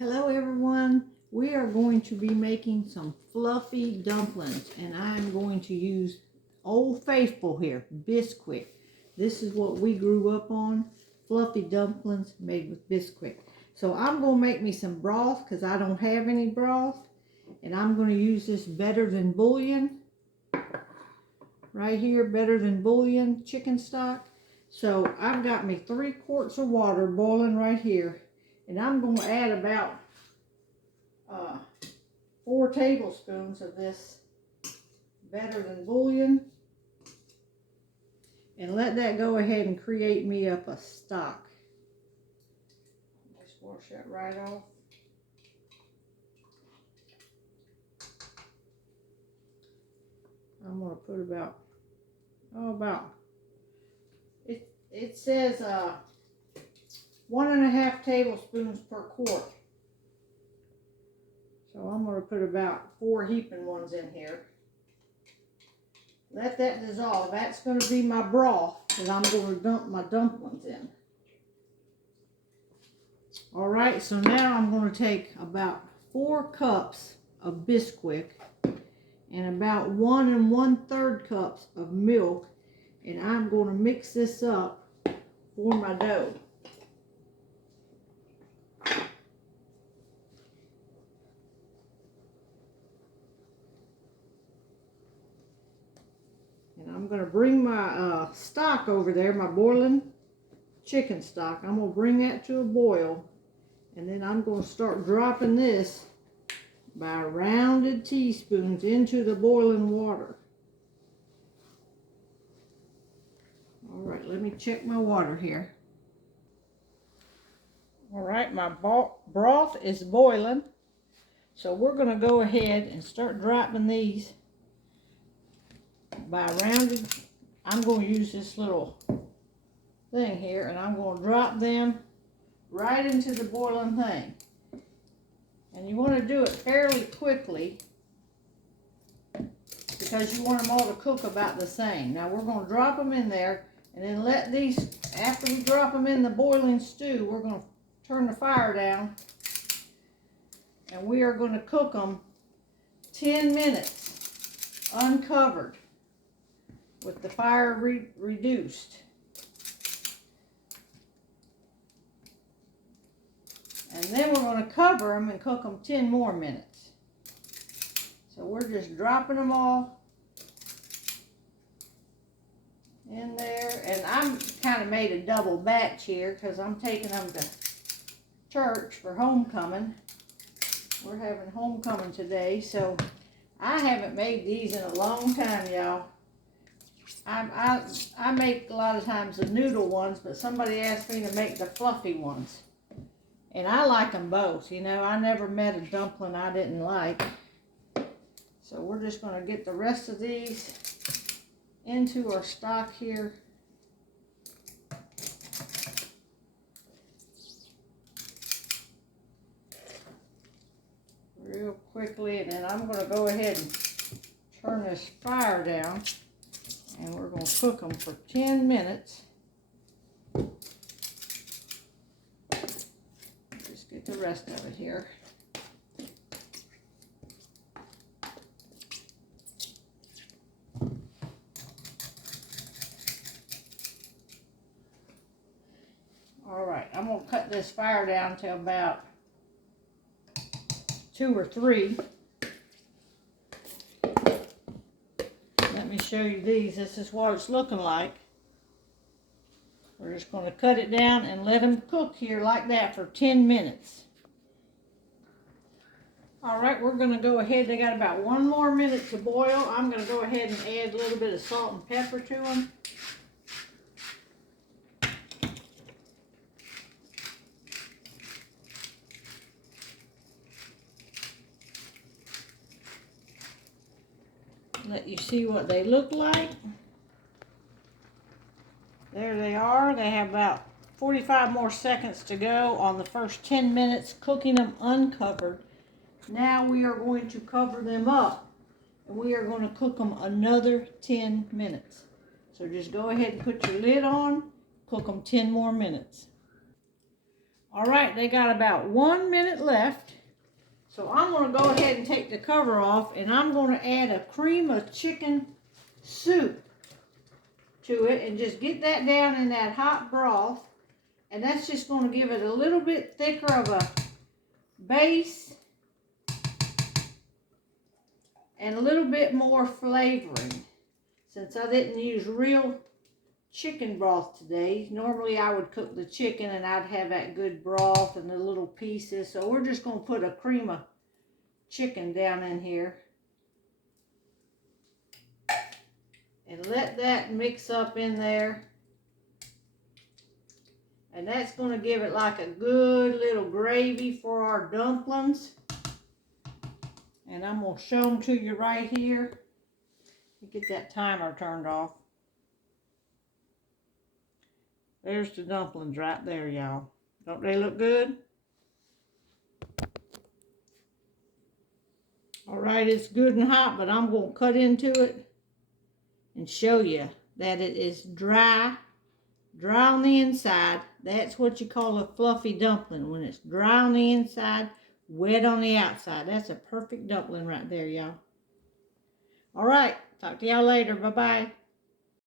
Hello everyone, we are going to be making some fluffy dumplings and I'm going to use Old Faithful here, Bisquick. This is what we grew up on, fluffy dumplings made with Bisquick. So I'm going to make me some broth because I don't have any broth, and I'm going to use this Better Than Bouillon right here, Better Than Bouillon chicken stock. So I've got me 3 quarts of water boiling right here, and I'm going to add about 4 tablespoons of this Better Than Bouillon, and let that go ahead and create me up a stock. Just wash that right off. I'm going to put about it says 1.5 tablespoons per quart. So I'm going to put about 4 heaping ones in here. Let that dissolve. That's going to be my broth that I'm going to dump my dumplings in. Alright, so now I'm going to take about 4 cups of Bisquick and about 1 1/3 cups of milk, and I'm going to mix this up for my dough. And I'm going to bring my stock over there, my boiling chicken stock. I'm going to bring that to a boil, and then I'm going to start dropping this by rounded teaspoons into the boiling water. All right, let me check my water here. All right, my broth is boiling, so we're going to go ahead and start dropping these by rounded. I'm going to use this little thing here, and I'm going to drop them right into the boiling thing. And you want to do it fairly quickly because you want them all to cook about the same. Now we're going to drop them in there, and then let these, after we drop them in the boiling stew, we're going to turn the fire down, and we are going to cook them 10 minutes uncovered with the fire reduced. And then we're going to cover them and cook them 10 more minutes. So we're just dropping them all in there. And I'm kind of made a double batch here because I'm taking them to church for homecoming. We're having homecoming today, so I haven't made these in a long time, y'all. I make a lot of times the noodle ones, but somebody asked me to make the fluffy ones. And I like them both, you know. I never met a dumpling I didn't like. So we're just going to get the rest of these into our stock here. Real quickly, and then I'm going to go ahead and turn this fire down, and we're going to cook them for 10 minutes. Just get the rest of it here. All right, I'm going to cut this fire down to about 2 or 3. Let me show you these. This is what it's looking like. We're just going to cut it down and let them cook here like that for 10 minutes. All right, we're going to go ahead. They got about 1 more minute to boil. I'm going to go ahead and add a little bit of salt and pepper to them. Let you see what they look like. There they are. They have about 45 more seconds to go on the first 10 minutes cooking them uncovered. Now we are going to cover them up, and we are going to cook them another 10 minutes. So just go ahead and put your lid on, cook them 10 more minutes. All right, they got about 1 minute left. So I'm going to go ahead and take the cover off, and I'm going to add a cream of chicken soup to it and just get that down in that hot broth. And that's just going to give it a little bit thicker of a base and a little bit more flavoring. Since I didn't use real chicken broth today, normally I would cook the chicken and I'd have that good broth and the little pieces. So we're just going to put a cream of chicken down in here and let that mix up in there. And that's going to give it like a good little gravy for our dumplings. And I'm going to show them to you right here. Get that timer turned off. There's the dumplings right there, y'all. Don't they look good? All right, it's good and hot, but I'm going to cut into it and show you that it is dry on the inside. That's what you call a fluffy dumpling, when it's dry on the inside, wet on the outside. That's a perfect dumpling right there, y'all. All right, talk to y'all later. Bye-bye.